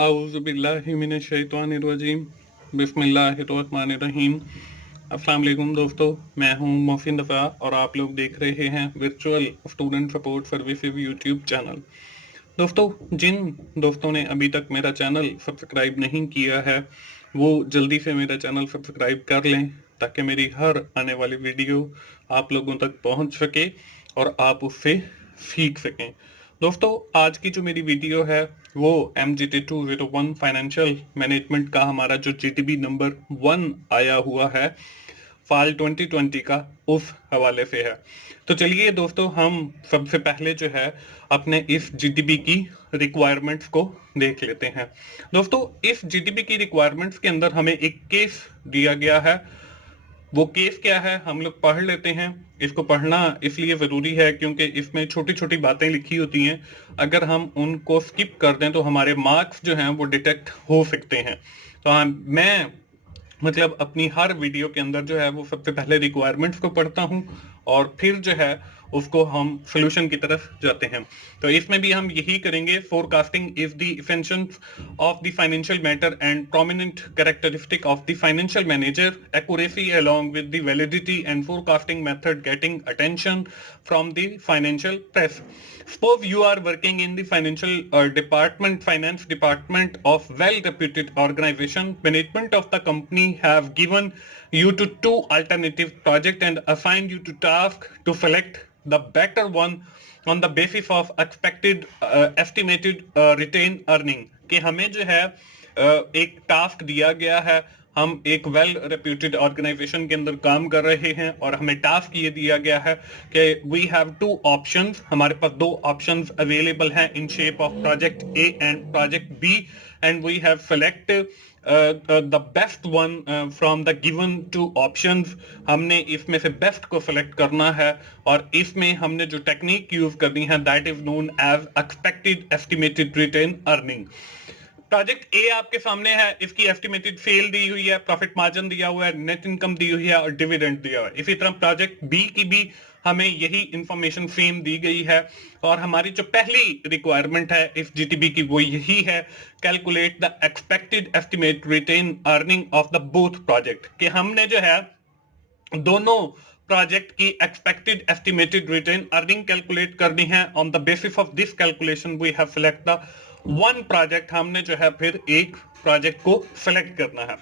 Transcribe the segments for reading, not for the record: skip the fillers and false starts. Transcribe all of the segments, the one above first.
आऊज़ुबिल्लाहिमिनश्शैतानिर्रजीम बिस्मिल्लाहिर्रहमानिर्रहीम। अस्सलाम वालेकुम दोस्तों, मैं हूं मोहसिन दफ़ा और आप लोग देख रहे हैं virtual student support services YouTube channel. दोस्तों, जिन दोस्तों ने अभी तक मेरा चैनल सब्सक्राइब नहीं किया है वो जल्दी से मेरा चैनल सब्सक्राइब कर लें ताकि मेरी हर आने वाली वीडियो आप लोगों तक पहुंच सके और आप उससे सीख सकें। दोस्तों, आज की जो मेरी वीडियो है वो MGT 201 फाइनेंशियल मैनेजमेंट का हमारा जो GTB नंबर 1 आया हुआ है फाल 2020 का, उस हवाले से है। तो चलिए दोस्तों, हम सबसे पहले जो है अपने इस GTB की रिक्वायरमेंट्स को देख लेते हैं। दोस्तों, इस GTB की रिक्वायरमेंट्स के अंदर हमें एक केस दिया गया है। वो केस क्या है हम लोग पढ़ लेते हैं। इसको पढ़ना इसलिए ज़रूरी है क्योंकि इसमें छोटी छोटी बातें लिखी होती हैं। अगर हम उनको स्किप कर दें तो हमारे मार्क्स जो हैं वो डिटेक्ट हो सकते हैं। तो हाँ, मैं मतलब अपनी हर वीडियो के अंदर जो है वो सबसे पहले रिक्वायरमेंट्स को पढ़ता हूँ और फिर जो है उसको हम सोल्यूशन की तरफ जाते हैं। तो इसमें भी हम यही करेंगे। Forecasting is the essentials of the financial matter and prominent characteristic of the financial manager, accuracy along with the validity and forecasting method getting attention from the financial press. Suppose you are working in the finance department of well-reputed organization. Management of the company have given you to two alternative project and assigned you to task to select the better one on the basis of expected estimated retained earning। कि हमें जो है एक task दिया गया है, हम एक वेल रेप्यूटेड ऑर्गेनाइजेशन के अंदर काम कर रहे हैं और हमें टास्क ये दिया गया है कि वी हैव टू ऑप्शंस, हमारे पास दो ऑप्शंस अवेलेबल हैं in shape of project A and project B, and we have select the best one from the given two options. हमने इसमें से बेस्ट को सेलेक्ट करना है और इसमें हमने जो टेक्निक यूज करनी है that is known as expected estimated retain earning. Project A आपके सामने है, इसकी एस्टिमेटेड सेल दी हुई है, प्रॉफिट मार्जिन दिया हुआ है, नेट इनकम दी हुई है और डिविडेंड दिया हुआ है। इसी तरह प्रोजेक्ट बी की भी हमें यही इंफॉर्मेशन सेम दी गई है और हमारी जो पहली रिक्वायरमेंट है इस GTB की वो यही है, calculate the expected estimate retain earning of the both project. कि हमने जो है दोनों प्रोजेक्ट की expected estimated return earning calculate करनी है। On the basis of this calculation we have select the one project. हमने जो है फिर एक प्रोजेक्ट को सेलेक्ट करना है।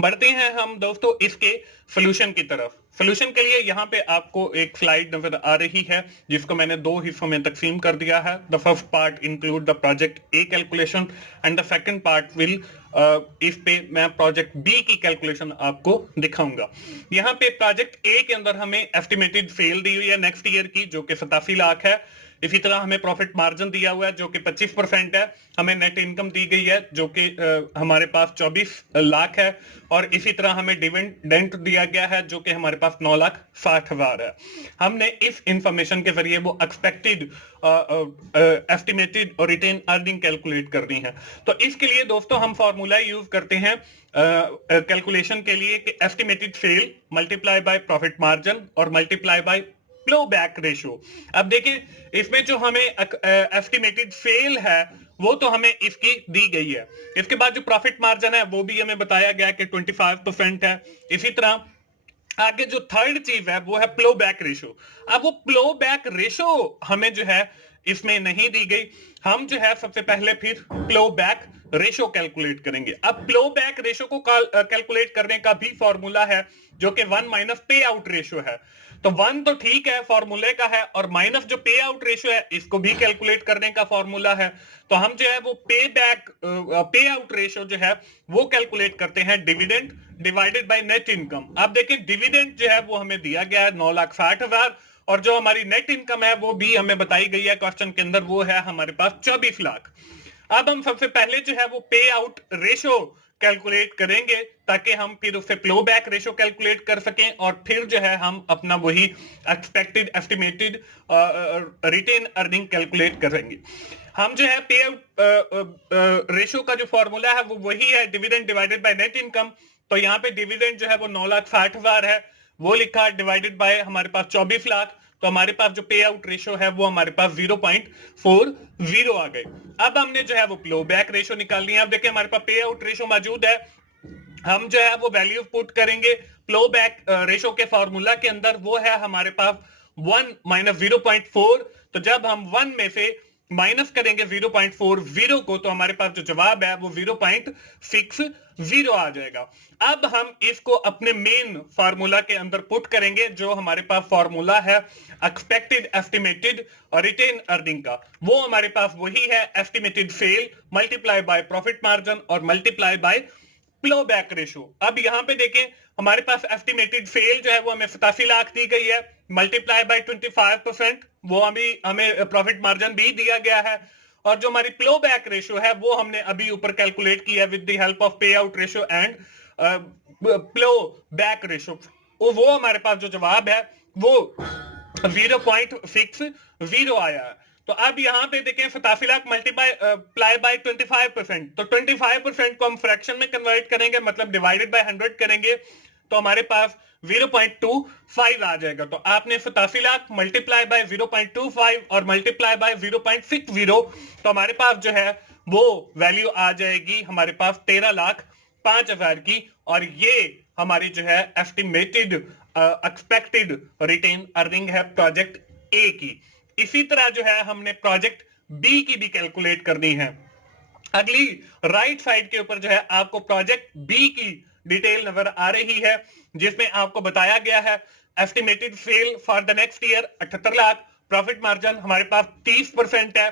बढ़ते हैं हम दोस्तों इसके सोल्यूशन की तरफ। सोल्यूशन के लिए यहाँ पे आपको एक स्लाइड नजर आ रही है जिसको मैंने दो हिस्सों में तकसीम कर दिया है। The first part include the project A calculation and the second part will इस पे मैं प्रोजेक्ट बी की कैलकुलेशन आपको दिखाऊंगा। यहाँ पे प्रोजेक्ट ए के अंदर हमें एस्टिमेटेड सेल दी हुई है नेक्स्ट ईयर की जो कि 87 लाख है। इसी तरह हमें प्रॉफिट मार्जिन दिया हुआ है जो कि 25% है। हमें नेट इनकम दी गई है जो कि हमारे पास 24 लाख है और इसी तरह हमें डिविडेंड दिया गया है जो कि हमारे पास 9,60,000 है। हमने इस इंफॉर्मेशन के जरिए वो एक्सपेक्टेड एस्टिमेटेड और रिटेन अर्निंग कैलकुलेट करनी है। तो इसके लिए दोस्तों हम फॉर्मूला यूज करते हैं कैलकुलेशन के लिए कि estimated sale multiply by profit margin और multiply by flow back ratio. अब देखिए इसमें जो हमें एस्टिमेटेड सेल है वो तो हमें इसकी दी गई है। इसके बाद जो प्रॉफिट मार्जिन है वो भी हमें बताया गया कि 25% है। इसी तरह आगे जो थर्ड चीज है वो है फ्लो बैक रेशो। अब वो फ्लो बैक रेशो हमें जो है इसमें नहीं दी गई। हम जो है सबसे पहले फिर फ्लो बैक रेशो कैलकुलेट करेंगे। अब फ्लो बैक रेशो को कैलकुलेट करने का भी फॉर्मूला है जो कि 1 माइनस पे आउट रेशो है। तो 1 तो ठीक है फॉर्मूले का है और माइनस जो पे आउट रेशो है इसको भी कैलकुलेट करने का फॉर्मूला है। तो हम जो है वो पे आउट रेशो जो है वो कैलकुलेट करते हैं dividend divided by net income. अब देखिए डिविडेंड जो है वो हमें दिया गया है 9,60,000 और जो हमारी नेट इनकम है वो भी हमें बताई गई है क्वेश्चन के अंदर, वो है हमारे पास 24 लाख। अब हम सबसे पहले जो है वो पे आउट रेशो कैलकुलेट करेंगे ताकि हम फिर उससे फ्लो बैक रेशो कैलकुलेट कर सकें और फिर जो है हम अपना वही expected estimated retain earning calculate करेंगे। हम जो है पे आउट रेशो का जो फॉर्मूला है वो वही है dividend divided by net income. तो यहाँ पे डिविडेंड जो है वो 9,60,000 है, वो लिखा डिवाइडेड बाय हमारे पास 24 लाख। तो हमारे पास जो पे आउट रेशो है वो हमारे पास 0.40 आ गए। अब हमने जो है वो प्लो बैक रेशो निकालनी है। अब देखिए हमारे पास पे आउट रेशो मौजूद है, हम जो है वो वैल्यू पुट करेंगे प्लो बैक रेशो के फॉर्मूला के अंदर, वो है हमारे पास 1 माइनस 0.4। तो जब हम 1 में से माइनस करेंगे 0.40 को तो हमारे पास जो जवाब है वो 0.60 आ जाएगा। अब हम इसको अपने मेन फार्मूला के अंदर पुट करेंगे, जो हमारे पास फार्मूला है एक्सपेक्टेड एस्टिमेटेड और रिटेन अर्निंग का, वो हमारे पास वही है estimated sale multiply by profit margin और multiply by plough back ratio. अब यहां पे देखें हमारे पास एस्टिमेटेड सेल जो है वो हमें 87 लाख दी गई है, मल्टीप्लाई बाय 25%, वो हमें प्रॉफिट मार्जिन भी दिया गया है, और जो हमारी प्लो बैक रेशो है वो हमने अभी ऊपर कैलकुलेट किया with the help of pay out ratio and plough back ratio. वो हमारे पास जो जवाब है वो 0.60 आया है। तो अब यहां पे देखें 87 लाख मल्टीप्लाई बाय 25%, तो 25% को हम फ्रैक्शन में कन्वर्ट करेंगे, मतलब डिवाइडेड बाय 100 करेंगे, तो हमारे पास 0.25 आ जाएगा। तो आपने 87 लाख मल्टीप्लाई बाय 0.25 और मल्टीप्लाई बाय 0.60, तो हमारे पास जो है वो वैल्यू आ जाएगी हमारे पास 13,05,000 की, और ये हमारी जो है एस्टिमेटेड एक्सपेक्टेड रिटेन अर्निंग है प्रोजेक्ट ए की। इसी तरह जो है हमने प्रोजेक्ट बी की भी कैलकुलेट करनी है। अगली राइट साइड के ऊपर जो है आपको प्रोजेक्ट बी की डिटेल नजर आ रही है, जिसमें आपको बताया गया है estimated cell for the next year 78 lakh, profit margin हमारे पास 30% है,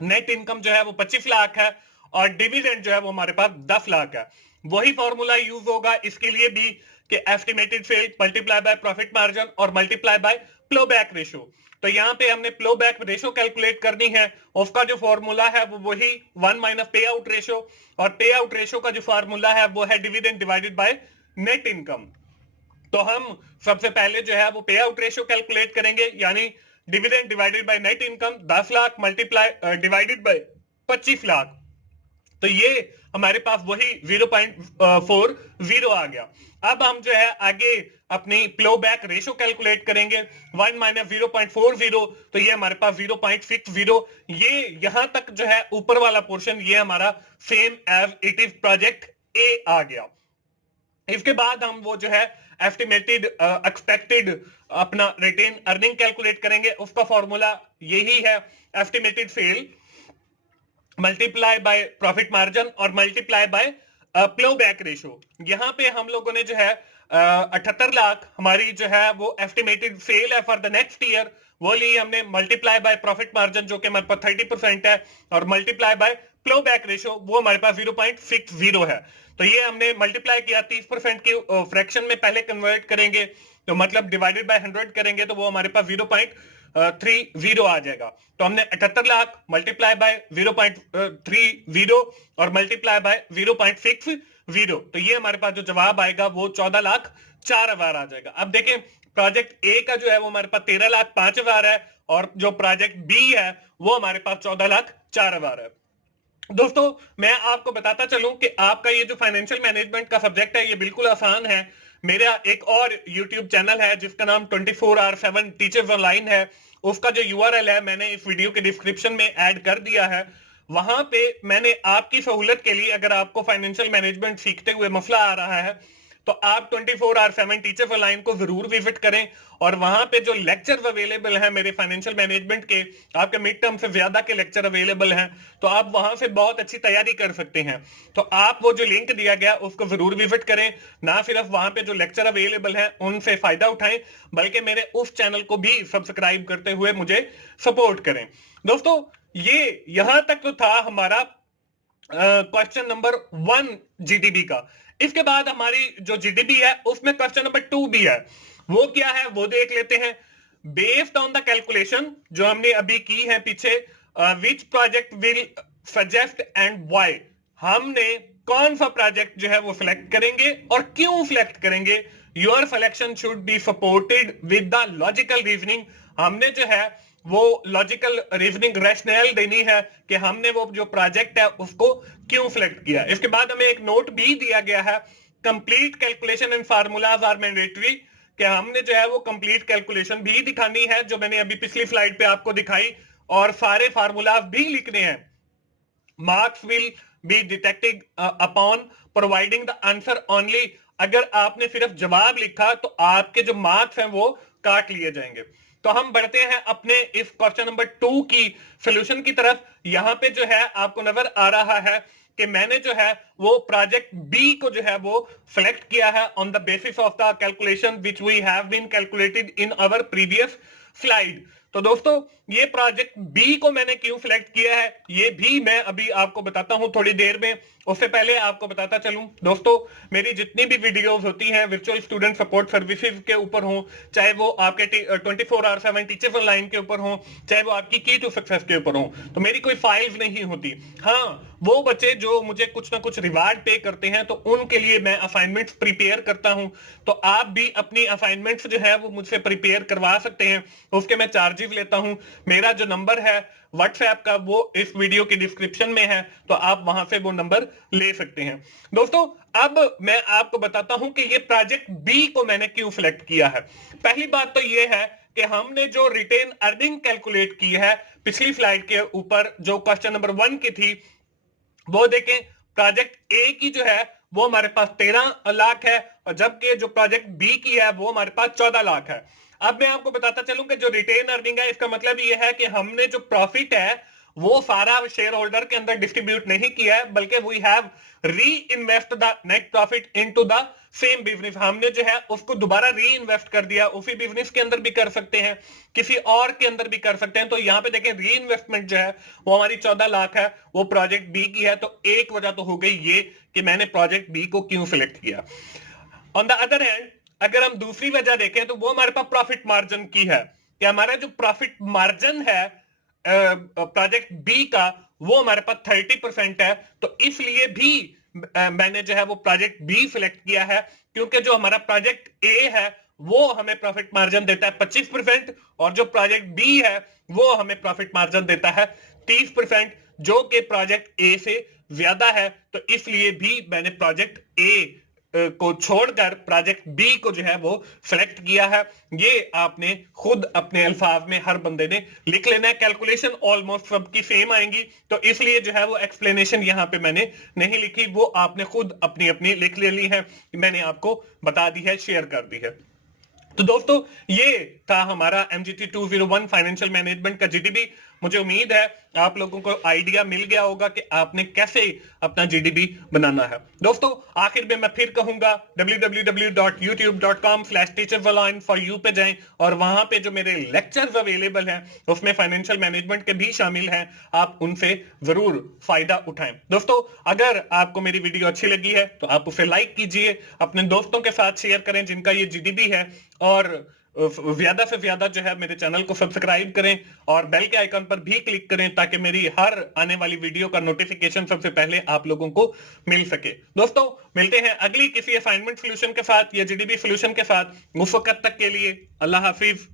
नेट इनकम जो है वो 25 लाख है, और डिविडेंड जो है वो हमारे पास 10 लाख है। वही फॉर्मूला यूज होगा इसके लिए भी कि estimated sale multiply by profit margin और multiply by plough back ratio. तो यहां पे हमने प्लो बैक रेशो कैलकुलेट करनी है, उसका जो फॉर्मूला है वो वही 1 माइनस पे आउट रेशो, और पे आउट रेशो का जो फॉर्मूला है वो है dividend divided by net income. तो हम सबसे पहले जो है वो पे आउट रेशो कैलकुलेट करेंगे, यानी dividend divided by net income 10 lakh multiply divided by 25 lakh, तो ये हमारे पास वही 0.40 आ गया। अब हम जो है आगे अपनी प्लो बैक रेशो कैलकुलेट करेंगे, 1 माइनस 0.40, तो ये हमारे पास 0.60, ये यहां तक जो है ऊपर वाला पोर्शन ये हमारा same as it is project A आ गया। इसके बाद हम वो जो है एस्टिमेटेड एक्सपेक्टेड अपना रिटेन अर्निंग कैलकुलेट करेंगे, उसका फॉर्मूला यही है estimated sale multiply by profit margin और multiply by plough back ratio. यहां पे हम लोगों ने जो है 78 लाख हमारी जो है वो एस्टिमेटेड सेल है फॉर द नेक्स्ट ईयर, वो ली हमने, मल्टीप्लाई बाय प्रॉफिट मार्जिन जो कि हमारे पास 30% है, और multiply by plough back ratio वो हमारे पास 0.60 है। तो ये हमने मल्टीप्लाई किया 30% की फ्रैक्शन में पहले कन्वर्ट करेंगे, तो मतलब डिवाइडेड बाय 100 करेंगे तो वो हमारे पास 0.30 आ जाएगा। तो हमने 78 लाख मल्टीप्लाई बाय 0.30 और मल्टीप्लाई बाय 0.60, तो ये हमारे पास जो जवाब आएगा वो 14,04,000 आ जाएगा। अब देखें प्रोजेक्ट ए का जो है वो हमारे पास 13,05,000 है, और जो प्रोजेक्ट बी है वो हमारे पास 14,04,000 है। दोस्तों मैं आपको बताता चलूं कि आपका ये जो फाइनेंशियल मैनेजमेंट का सब्जेक्ट है ये बिल्कुल आसान है। मेरा एक और YouTube चैनल है जिसका नाम 24/7 टीचर्स ऑनलाइन है, उसका जो URL है मैंने इस वीडियो के डिस्क्रिप्शन में ऐड कर दिया है। वहां पे मैंने आपकी सहूलत के लिए, अगर आपको फाइनेंशियल मैनेजमेंट सीखते हुए मसला आ रहा है तो आप 24/7 टीचर्स ऑनलाइन को जरूर विजिट करें, और वहां पे जो लेक्चर्स अवेलेबल हैं मेरे फाइनेंशियल मैनेजमेंट के, आपके मिड टर्म से ज्यादा के लेक्चर अवेलेबल हैं, तो आप वहां से बहुत अच्छी तैयारी कर सकते हैं। तो आप वो जो लिंक दिया गया उसको जरूर विजिट करें, ना सिर्फ वहां पे जो लेक्चर अवेलेबल हैं उनसे फायदा उठाएं, बल्कि मेरे उस चैनल को भी सब्सक्राइब करते हुए मुझे सपोर्ट करें। दोस्तों ये यहां तक तो था हमारा क्वेश्चन नंबर 1 जीडीपी का। इसके बाद हमारी जो जीडीपी है उसमें क्वेश्चन नंबर 2 भी है, वो क्या है वो देख लेते हैं। बेस्ड ऑन द कैलकुलेशन जो हमने अभी की है पीछे, which project will suggest and why, हमने कौन सा प्रोजेक्ट जो है वो सिलेक्ट करेंगे और क्यों सिलेक्ट करेंगे। Your selection should be supported with the logical reasoning, हमने जो है वो लॉजिकल रीजनिंग रैशनल देनी है कि हमने वो जो प्रोजेक्ट है उसको क्यों सिलेक्ट किया। इसके बाद हमें एक नोट भी दिया गया है, complete calculation and formulas are mandatory, कि कि हमने जो है वो कंप्लीट कैलकुलेशन भी दिखानी है जो मैंने अभी पिछली स्लाइड पे आपको दिखाई, और सारे फार्मूला भी लिखने हैं। Marks will be detected upon providing the answer only. अगर आपने सिर्फ जवाब लिखा तो आपके जो मार्क्स हैं वो काट लिए जाएंगे। तो हम बढ़ते हैं अपने इस क्वेश्चन नंबर 2 की सॉल्यूशन की तरफ। यहां पे जो है आपको नजर आ रहा है कि मैंने जो है वो प्रोजेक्ट बी को जो है वो सेलेक्ट किया है on the basis of the calculation which we have been calculated in our previous slide. तो दोस्तों ये प्रोजेक्ट बी को मैंने क्यों सिलेक्ट किया है ये भी मैं अभी आपको बताता हूं थोड़ी देर में। उससे पहले आपको बताता चलूं दोस्तों, मेरी जितनी भी वीडियोस होती हैं वर्चुअल स्टूडेंट सपोर्ट सर्विसेज के ऊपर हो, चाहे वो आपके 24/7 टीचर्स ऑनलाइन के ऊपर हो, चाहे वो आपकी की टू सक्सेस के ऊपर हो, तो मेरी कोई फाइल्स नहीं होती। हाँ, वो बच्चे जो मुझे कुछ ना कुछ रिवार्ड पे करते हैं तो उनके लिए मैं असाइनमेंट्स प्रिपेयर करता हूं। तो आप भी अपनी असाइनमेंट्स जो है वो मुझसे प्रिपेयर करवा सकते हैं, उसके मैं चार्जेस लेता हूं। मेरा जो नंबर है व्हाट्सएप का वो इस वीडियो के डिस्क्रिप्शन में है, तो आप वहां से वो नंबर ले सकते हैं। दोस्तों अब मैं आपको बताता हूं कि ये प्रोजेक्ट बी को मैंने क्यों सिलेक्ट किया है। पहली बात तो ये है कि हमने जो रिटेन अर्निंग कैलकुलेट की है पिछली स्लाइड के ऊपर जो क्वेश्चन नंबर 1 की थी, वो देखें प्रोजेक्ट ए की जो है वो हमारे पास 13 लाख है, और जबकि जो प्रोजेक्ट बी की है वो हमारे पास 14 लाख है। अब मैं आपको बताता चलूं कि जो रिटेन अर्निंग है इसका मतलब ये है कि हमने जो प्रॉफिट है वो सारा शेयर होल्डर के अंदर डिस्ट्रीब्यूट नहीं किया है, बल्कि वी हैव री invest the net profit into the same business. हमने जो है उसको दोबारा री इन्वेस्ट कर दिया, उसी बिजनेस के अंदर भी कर सकते हैं, किसी और के अंदर भी कर सकते हैं। तो यहाँ पे देखें री इन्वेस्टमेंट जो है वो हमारी 14 लाख है, वो प्रोजेक्ट बी की है। तो एक वजह तो हो गई ये कि मैंने प्रोजेक्ट बी को क्यों सिलेक्ट किया। ऑन द अदर हैंड अगर हम दूसरी वजह देखें तो वो हमारे पास प्रॉफिट मार्जिन की है, कि हमारा जो प्रॉफिट मार्जिन है प्रोजेक्ट बी का वो हमारे पास 30% है। तो इसलिए भी मैंने जो है वो प्रोजेक्ट बी सिलेक्ट किया है, क्योंकि जो हमारा प्रोजेक्ट ए है वो हमें प्रॉफिट मार्जिन देता है 25%, और जो प्रोजेक्ट बी है वो हमें प्रॉफिट मार्जिन देता है 30%, जो कि प्रोजेक्ट ए से ज्यादा है। तो इसलिए भी मैंने प्रोजेक्ट ए को छोड़कर प्रोजेक्ट बी को जो है वो सिलेक्ट किया है। ये आपने खुद अपने अल्फाज में हर बंदे ने लिख लेना है। कैलकुलेशन ऑलमोस्ट सबकी सेम आएंगी, तो इसलिए जो है वो एक्सप्लेनेशन यहां पे मैंने नहीं लिखी, वो आपने खुद अपनी अपनी लिख लेनी है, मैंने आपको बता दी है, शेयर कर दी है। तो दोस्तों ये था हमारा MGT 201 फाइनेंशियल मैनेजमेंट का GDB। मुझे उम्मीद है आप लोगों को आइडिया मिल गया होगा कि आपने कैसे अपना GDB बनाना है। दोस्तों आखिर में मैं फिर कहूंगा www.youtube.com/teachersonline4u पे जाएं, और वहां पे जो मेरे लेक्चर्स अवेलेबल हैं उसमें फाइनेंशियल मैनेजमेंट के भी शामिल हैं, आप उनसे जरूर फायदा उठाएं। दोस्तों अगर आपको मेरी वीडियो अच्छी लगी है तो आप उसे लाइक कीजिए, अपने दोस्तों के साथ शेयर करें जिनका ये GDB है, और ज्यादा से ज्यादा जो है मेरे चैनल को सब्सक्राइब करें और बेल के आइकन पर भी क्लिक करें, ताकि मेरी हर आने वाली वीडियो का नोटिफिकेशन सबसे पहले आप लोगों को मिल सके। दोस्तों मिलते हैं अगली किसी असाइनमेंट सॉल्यूशन के साथ या GDB सॉल्यूशन के साथ। उस वक्त तक के लिए अल्लाह हाफिज।